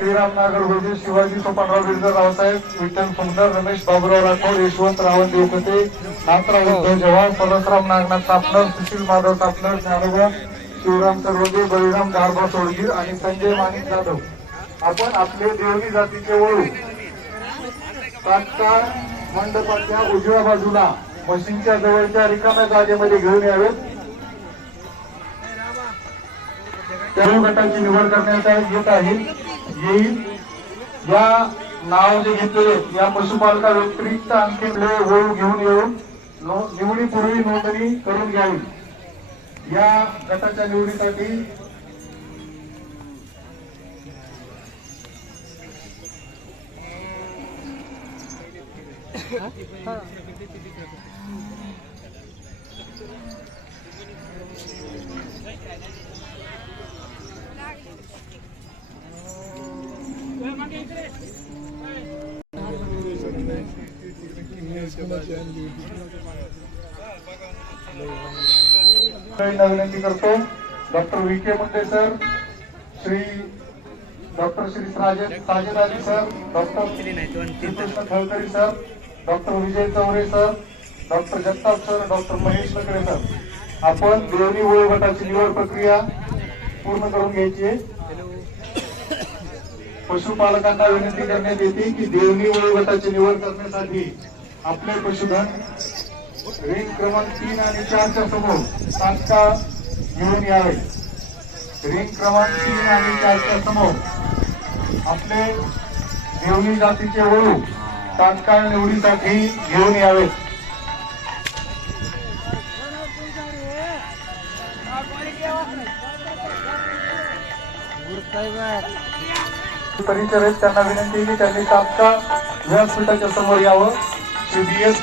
श्रीराम नागर शिवाजी सोपानराव बिरकर रावसाहेब विठ्ठल सुंदर रमेश बाबुराव राठोड यशवंत रावण देवकते नाथराव उद्धव जवाहर परसराम नागनाथ सापनर सुशील माधव सापनर ज्ञानोबा शिवराम सर्वगे बळीराम गारबा सोडगीर आणि संजय माणिक जाधव. आपण आपले देवणी जातीचे वळू. तात्काळ मंडपाच्या उजव्या बाजूला मशीनच्या जवळच्या रिकाम्या जागेमध्ये घेऊन यावेत. त्या गटाची निवड करण्यात येत आहे. येईल या नाव जे घेतलेले या पशुपालका व्यतिरिक्त आणखी वळू घेऊन येऊन निवडीपूर्वी नोंदणी करून घ्यावी. या गटाच्या निवडीसाठी विनंती करतो. Doctor V K Munde sir Shri doctor Shri Raje Sajad Ali sir doctor Shrikrishna Khalkari sir doctor Vijay Chaure sir doctor Jagtap sir doctor Mahesh Lakde sir. आपण दोन्ही वयोगटाची निवड प्रक्रिया पूर्ण करून घ्यायची आहे. पशुपालकांना विनंती करण्यात येते की देवणी वयोगटाची निवड करण्यासाठी आपले पशुधन रिंग क्रमांक तीन आणि चारच्या समोर तात्काळ घेऊन यावे. रिंग क्रमांक तीन आणि चारच्या समोर आपले देवणी जातीचे वळू तात्काळ निवडीसाठी घेऊन यावे. परिचर आहेत त्यांना विनंती आहे की त्यांनी तात्काळ व्यासपीठाच्या समोर यावं. श्री बी एस